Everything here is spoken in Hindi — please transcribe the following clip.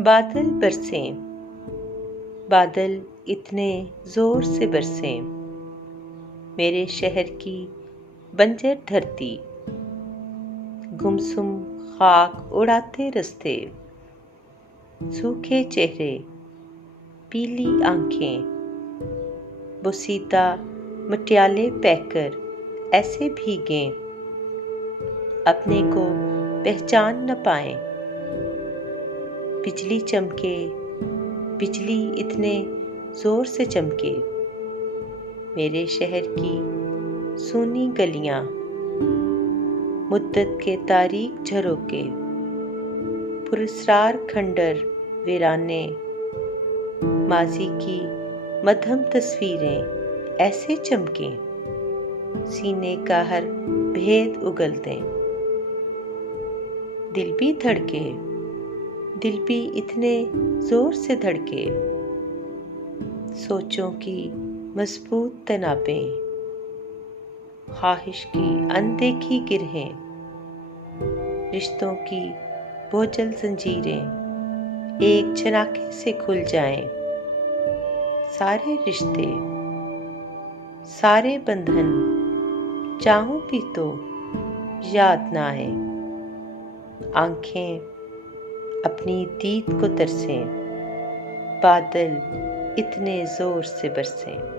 बादल बरसे, बादल इतने जोर से बरसे, मेरे शहर की बंजर धरती, गुमसुम खाक उड़ाते रस्ते, सूखे चेहरे, पीली आंखें, बोसीदा मटियाले बहकर ऐसे भीगे, अपने को पहचान न पाए। बिजली चमके, बिजली इतने जोर से चमके, मेरे शहर की सूनी गलियां, मुद्दत के तारीक झरोके, पुरस्रार खंडर वीराने, माजी की मध्यम तस्वीरें ऐसे चमके, सीने का हर भेद उगल दें। दिल भी धड़के, दिल भी इतने जोर से धड़के, सोचों की मजबूत तनाबें, ख्वाहिश की अनदेखी गिरहें, रिश्तों की बोझल जंजीरें एक झनाके से खुल जाएं। सारे रिश्ते, सारे बंधन चाहूं भी तो याद ना आए। आंखें अपनी दीद को तरसें, बादल इतने जोर से बरसें।